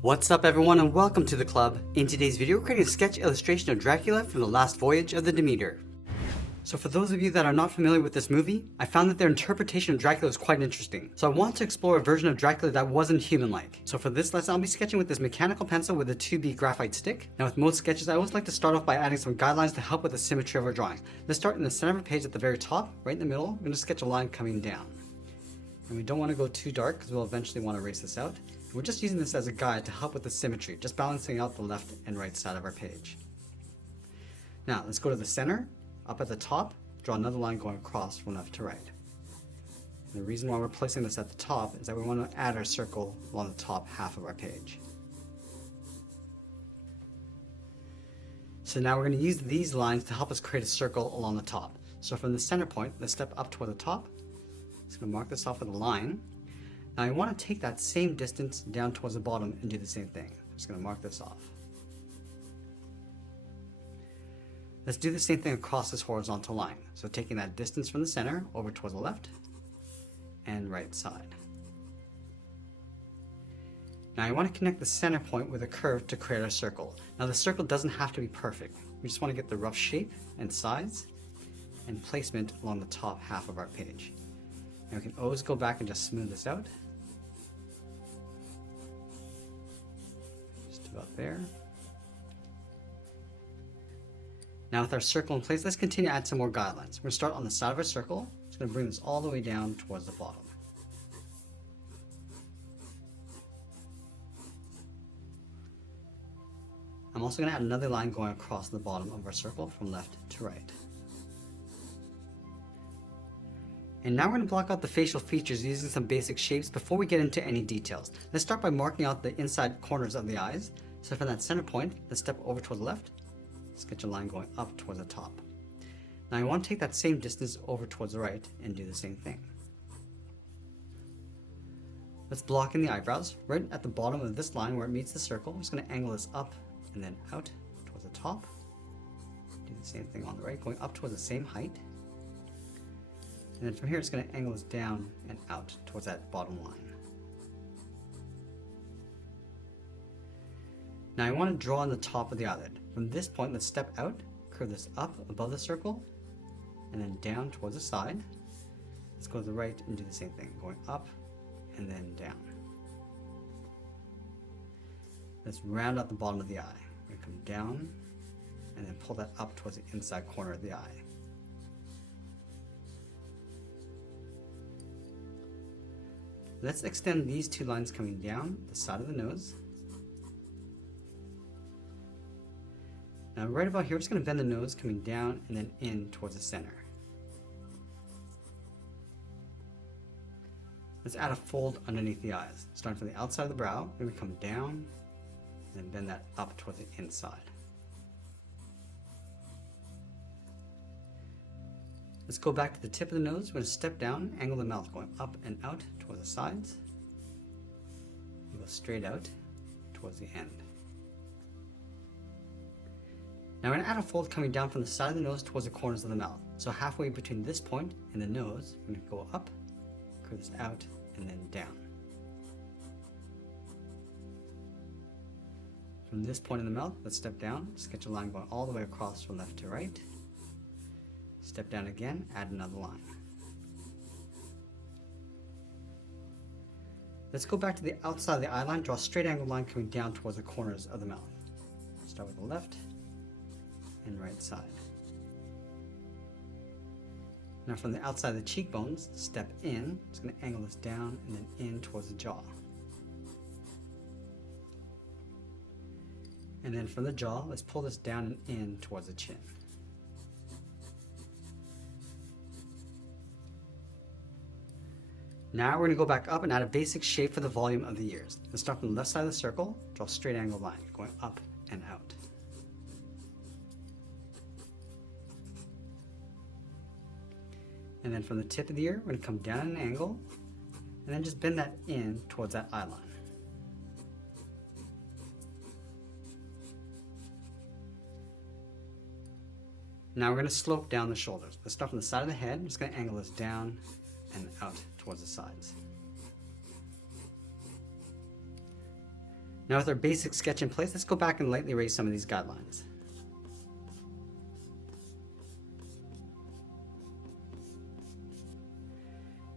What's up everyone and welcome to the club. In today's video we're creating a sketch illustration of Dracula from the Last Voyage of the Demeter. So for those of you that are not familiar with this movie, I found that their interpretation of Dracula is quite interesting. So I want to explore a version of Dracula that wasn't human-like. So for this lesson I'll be sketching with this mechanical pencil with a 2B graphite stick. Now with most sketches I always like to start off by adding some guidelines to help with the symmetry of our drawing. Let's start in the center of the page at the very top, right in the middle. I'm going to sketch a line coming down. And we don't want to go too dark because we'll eventually want to erase this out. We're just using this as a guide to help with the symmetry, just balancing out the left and right side of our page. Now let's go to the center, up at the top, draw another line going across from left to right. And the reason why we're placing this at the top is that we want to add our circle along the top half of our page. So now we're going to use these lines to help us create a circle along the top. So from the center point, let's step up toward the top. Just going to mark this off with a line. Now I want to take that same distance down towards the bottom and do the same thing. I'm just going to mark this off. Let's do the same thing across this horizontal line. So taking that distance from the center over towards the left and right side. Now I want to connect the center point with a curve to create our circle. Now the circle doesn't have to be perfect. We just want to get the rough shape and size and placement along the top half of our page. And we can always go back and just smooth this out. Just about there. Now with our circle in place, let's continue to add some more guidelines. We're going to start on the side of our circle. Just going to bring this all the way down towards the bottom. I'm also going to add another line going across the bottom of our circle from left to right. And now we're going to block out the facial features using some basic shapes before we get into any details. Let's start by marking out the inside corners of the eyes. So from that center point, let's step over towards the left, sketch a line going up towards the top. Now I want to take that same distance over towards the right and do the same thing. Let's block in the eyebrows. Right at the bottom of this line where it meets the circle, I'm just going to angle this up and then out towards the top. Do the same thing on the right, going up towards the same height. And then from here, it's going to angle this down and out towards that bottom line. Now I want to draw on the top of the eyelid. From this point, let's step out, curve this up above the circle, and then down towards the side. Let's go to the right and do the same thing, going up and then down. Let's round out the bottom of the eye. We're going to come down and then pull that up towards the inside corner of the eye. Let's extend these two lines coming down the side of the nose. Now right about here, we're just going to bend the nose coming down and then in towards the center. Let's add a fold underneath the eyes. Starting from the outside of the brow, we're going to come down and then bend that up towards the inside. Let's go back to the tip of the nose. We're going to step down, angle the mouth going up and out towards the sides. And go straight out towards the end. Now we're going to add a fold coming down from the side of the nose towards the corners of the mouth. So halfway between this point and the nose, we're going to go up, curve this out, and then down. From this point in the mouth, let's step down, sketch a line going all the way across from left to right. Step down again, add another line. Let's go back to the outside of the eye line, draw a straight angle line coming down towards the corners of the mouth. Start with the left and right side. Now from the outside of the cheekbones, step in. Just going to angle this down and then in towards the jaw. And then from the jaw, let's pull this down and in towards the chin. Now we're going to go back up and add a basic shape for the volume of the ears. Let's start from the left side of the circle, draw a straight angle line going up and out. And then from the tip of the ear, we're going to come down at an angle and then just bend that in towards that eye line. Now we're going to slope down the shoulders. Let's start from the side of the head. I'm just going to angle this down and out towards the sides. Now with our basic sketch in place, let's go back and lightly erase some of these guidelines.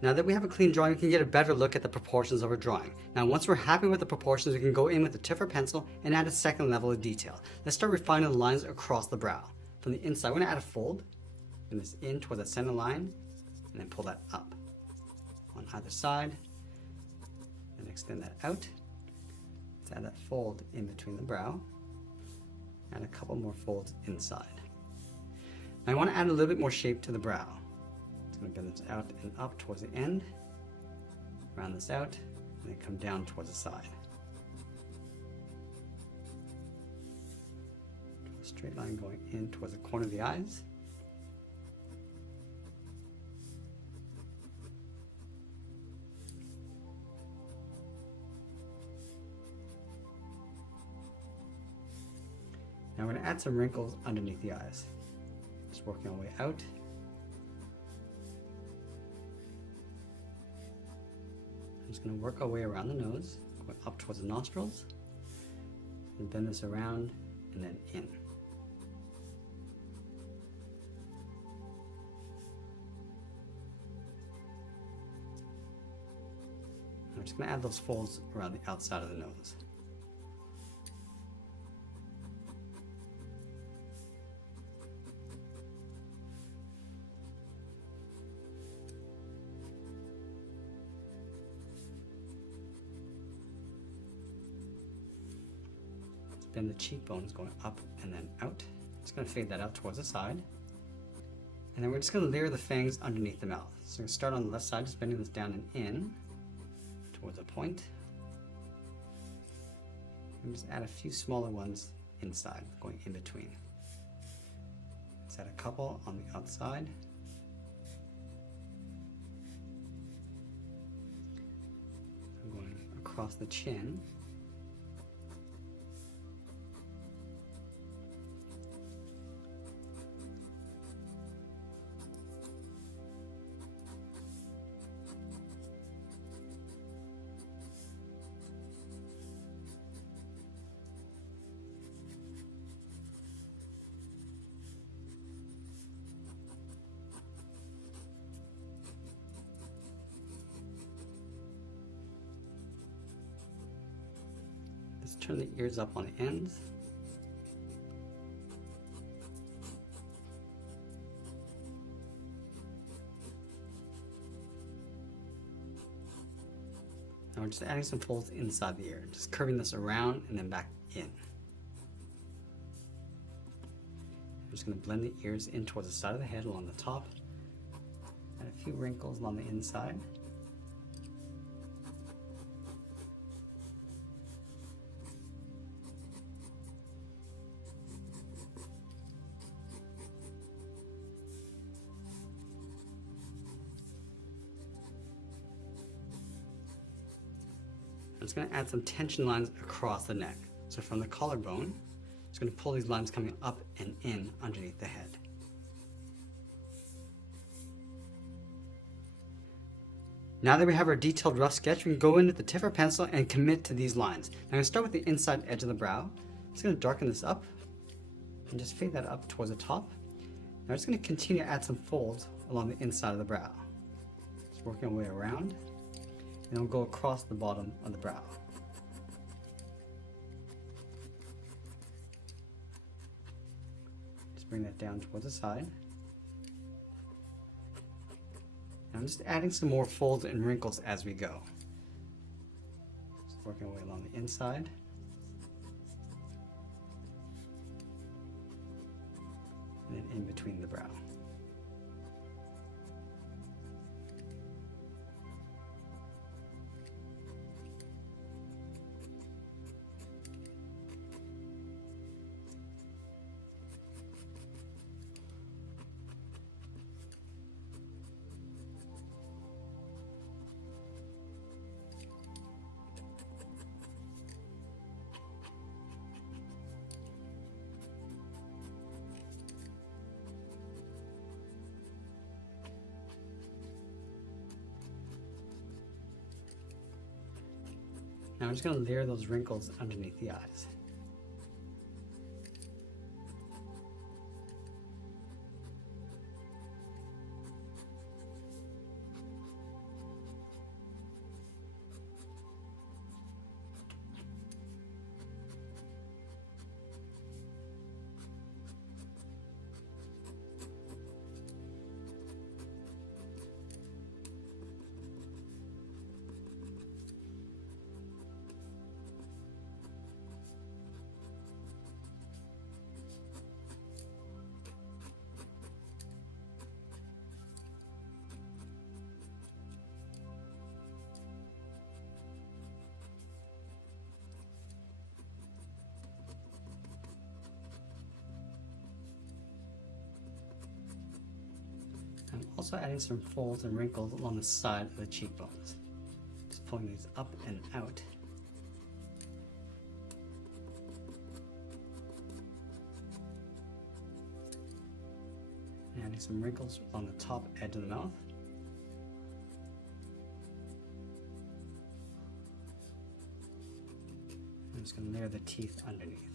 Now that we have a clean drawing, we can get a better look at the proportions of our drawing. Now once we're happy with the proportions, we can go in with the tip or pencil and add a second level of detail. Let's start refining the lines across the brow. From the inside, we're going to add a fold, bring this in toward the center line, and then pull that up on either side, and extend that out. Let's add that fold in between the brow, add a couple more folds inside. Now I want to add a little bit more shape to the brow. I'm going to bend this out and up towards the end, round this out, and then come down towards the side. A straight line going in towards the corner of the eyes. Now we're going to add some wrinkles underneath the eyes. Just working our way out. I'm just going to work our way around the nose, going up towards the nostrils, and bend this around and then in. I'm just going to add those folds around the outside of the nose. Bend the cheekbones going up and then out. Just going to fade that out towards the side. And then we're just going to layer the fangs underneath the mouth. So we're going to start on the left side, just bending this down and in towards a point. And just add a few smaller ones inside, going in between. Let's add a couple on the outside. I'm going across the chin. Let's turn the ears up on the ends. Now we're just adding some folds inside the ear, just curving this around and then back in. I'm just going to blend the ears in towards the side of the head along the top. Add a few wrinkles along the inside. I'm just going to add some tension lines across the neck. So from the collarbone, I'm just going to pull these lines coming up and in underneath the head. Now that we have our detailed rough sketch, we can go in with the tip or pencil and commit to these lines. Now I'm going to start with the inside edge of the brow. I'm just going to darken this up and just fade that up towards the top. Now I'm just going to continue to add some folds along the inside of the brow. Just working our way around. And we'll go across the bottom of the brow. Just bring that down towards the side. And I'm just adding some more folds and wrinkles as we go. Just working our way along the inside. And then in between the brow. Now I'm just going to layer those wrinkles underneath the eyes. I'm also adding some folds and wrinkles along the side of the cheekbones. Just pulling these up and out. And adding some wrinkles on the top edge of the mouth. I'm just going to layer the teeth underneath.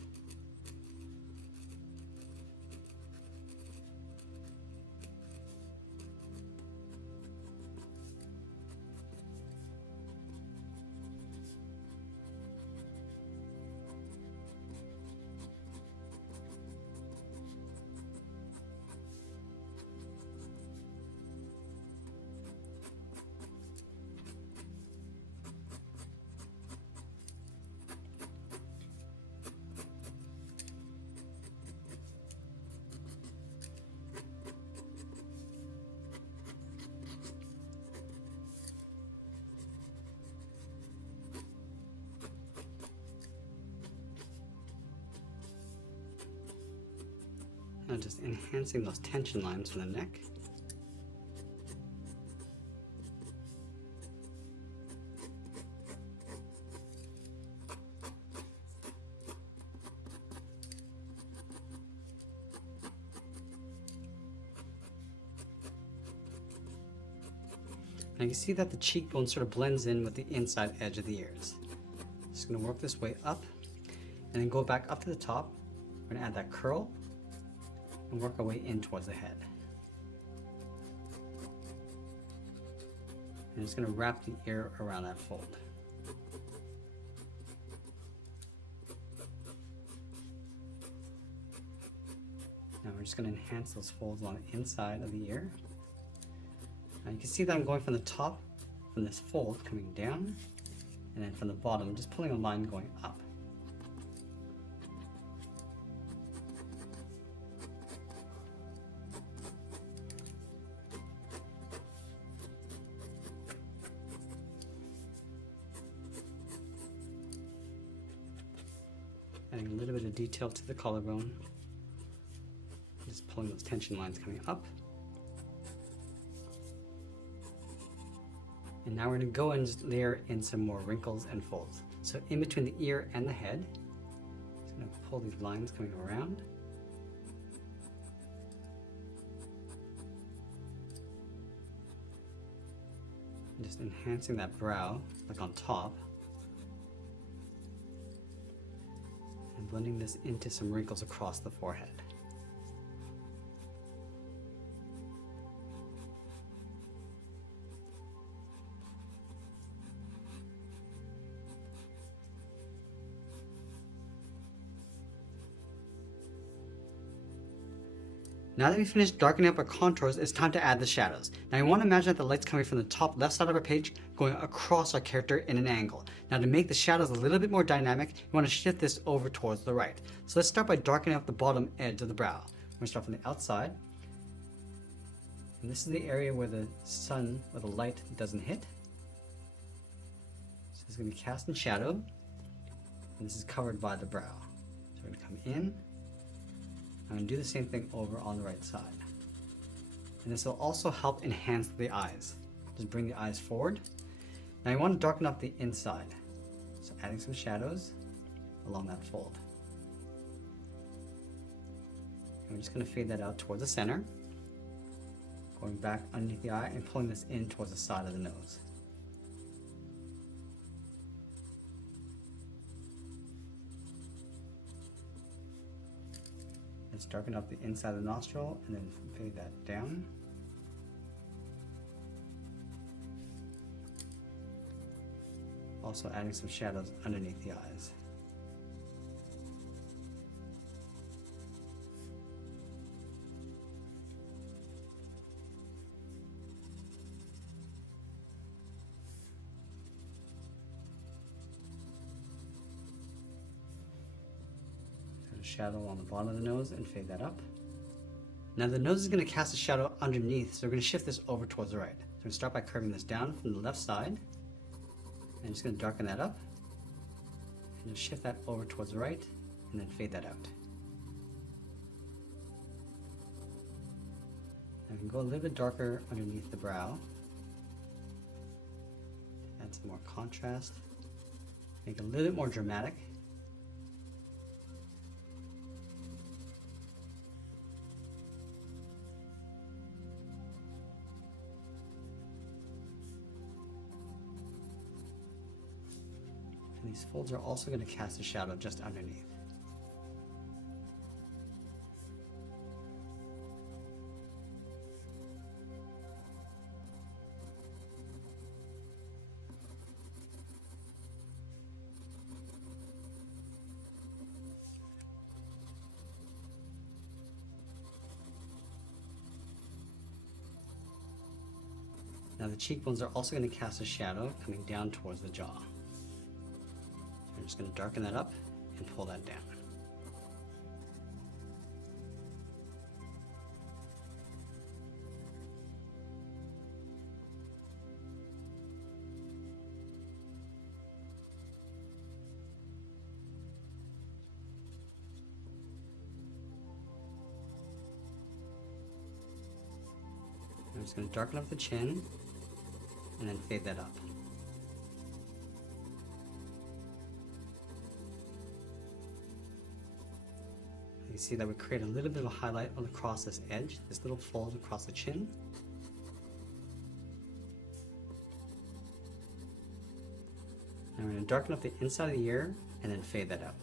And just enhancing those tension lines from the neck. And you can see that the cheekbone sort of blends in with the inside edge of the ears. Just going to work this way up and then go back up to the top. We're going to add that curl and work our way in towards the head. And it's going to wrap the ear around that fold. Now we're just going to enhance those folds on the inside of the ear. Now you can see that I'm going from the top, from this fold coming down, and then from the bottom, just pulling a line going up. Adding a little bit of detail to the collarbone. Just pulling those tension lines coming up. And now we're going to go and just layer in some more wrinkles and folds. So in between the ear and the head, just going to pull these lines coming around. And just enhancing that brow, like on top. And blending this into some wrinkles across the forehead. Now that we've finished darkening up our contours, it's time to add the shadows. Now you want to imagine that the light's coming from the top left side of our page, going across our character in an angle. Now to make the shadows a little bit more dynamic, you want to shift this over towards the right. So let's start by darkening up the bottom edge of the brow. We're going to start from the outside. And this is the area where the sun or the light doesn't hit. So it's going to be cast in shadow. And this is covered by the brow. So we're going to come in. I'm going to do the same thing over on the right side. And this will also help enhance the eyes. Just bring the eyes forward. Now you want to darken up the inside. So adding some shadows along that fold. And we're just going to fade that out towards the center. Going back underneath the eye and pulling this in towards the side of the nose. Let's darken up the inside of the nostril and then fade that down. Also adding some shadows underneath the eyes. Shadow on the bottom of the nose and fade that up. Now the nose is going to cast a shadow underneath, so we're going to shift this over towards the right. So we're going to start by curving this down from the left side. And just going to darken that up. And just shift that over towards the right and then fade that out. Now we can go a little bit darker underneath the brow. Add some more contrast. Make it a little bit more dramatic. These folds are also going to cast a shadow just underneath. Now the cheekbones are also going to cast a shadow coming down towards the jaw. I'm just going to darken that up and pull that down. I'm just going to darken up the chin and then fade that up. You see that we create a little bit of a highlight across this edge, this little fold across the chin. And we're going to darken up the inside of the ear and then fade that out.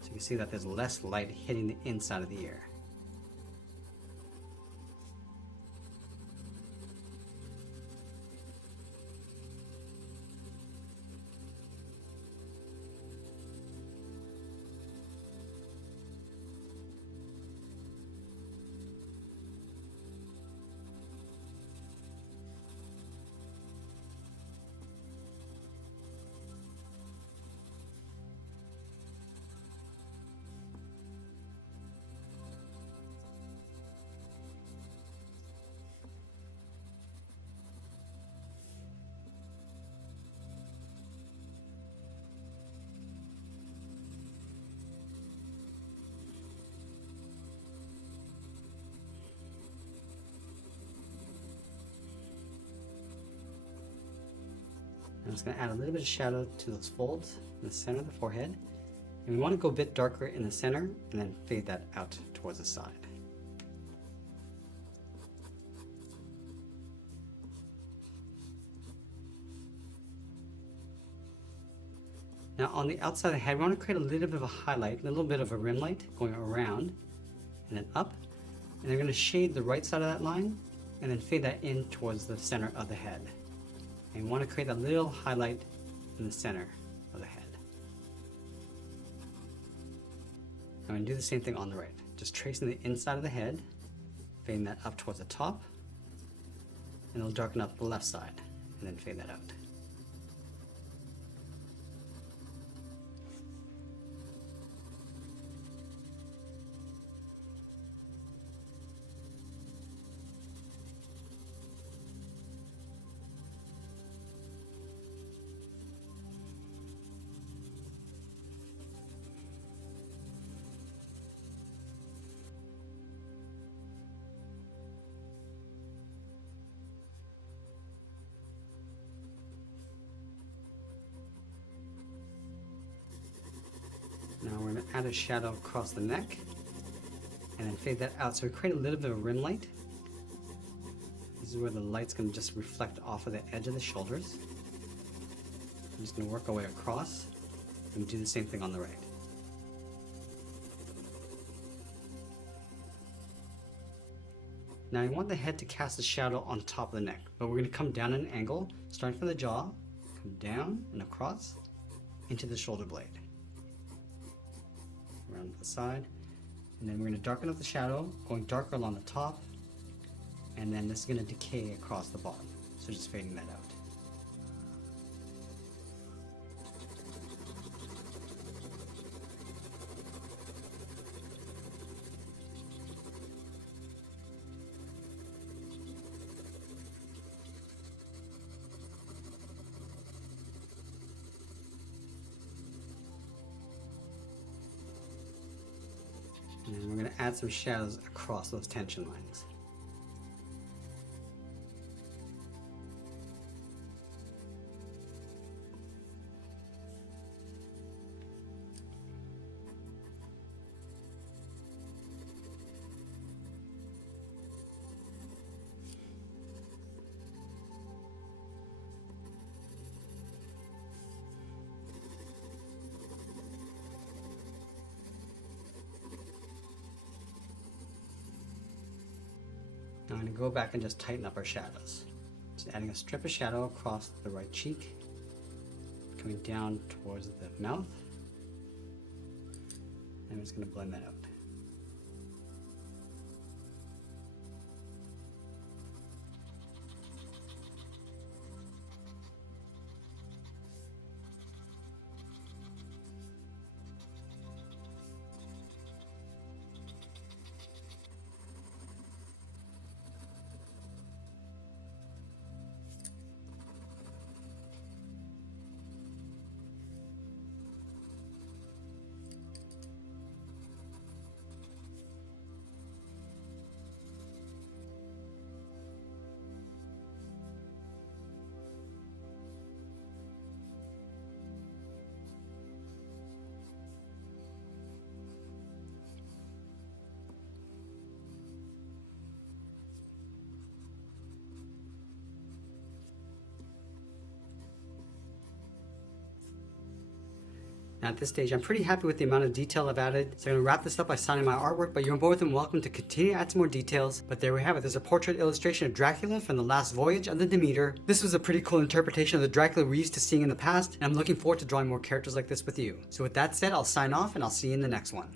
So you can see that there's less light hitting the inside of the ear. I'm just going to add a little bit of shadow to those folds in the center of the forehead. And we want to go a bit darker in the center and then fade that out towards the side. Now on the outside of the head, we want to create a little bit of a highlight, a little bit of a rim light going around and then up. And they're going to shade the right side of that line and then fade that in towards the center of the head. And we want to create a little highlight in the center of the head. I'm going to do the same thing on the right. Just tracing the inside of the head, fading that up towards the top, and it'll darken up the left side, and then fade that out. Now we're going to add a shadow across the neck and then fade that out. So we create a little bit of a rim light. This is where the light's going to just reflect off of the edge of the shoulders. I'm just going to work our way across and do the same thing on the right. Now I want the head to cast a shadow on top of the neck, but we're going to come down at an angle, starting from the jaw, come down and across into the shoulder blade. Around to the side, and then we're going to darken up the shadow, going darker along the top, and then this is going to decay across the bottom, so just fading that out. And we're going to add some shadows across those tension lines. Now I'm going to go back and just tighten up our shadows. Just adding a strip of shadow across the right cheek, coming down towards the mouth, and I'm just going to blend that out. Now at this stage, I'm pretty happy with the amount of detail I've added, so I'm going to wrap this up by signing my artwork, but you're more than welcome to continue to add some more details. But there we have it. There's a portrait illustration of Dracula from the Last Voyage of the Demeter. This was a pretty cool interpretation of the Dracula we're used to seeing in the past, and I'm looking forward to drawing more characters like this with you. So with that said, I'll sign off and I'll see you in the next one.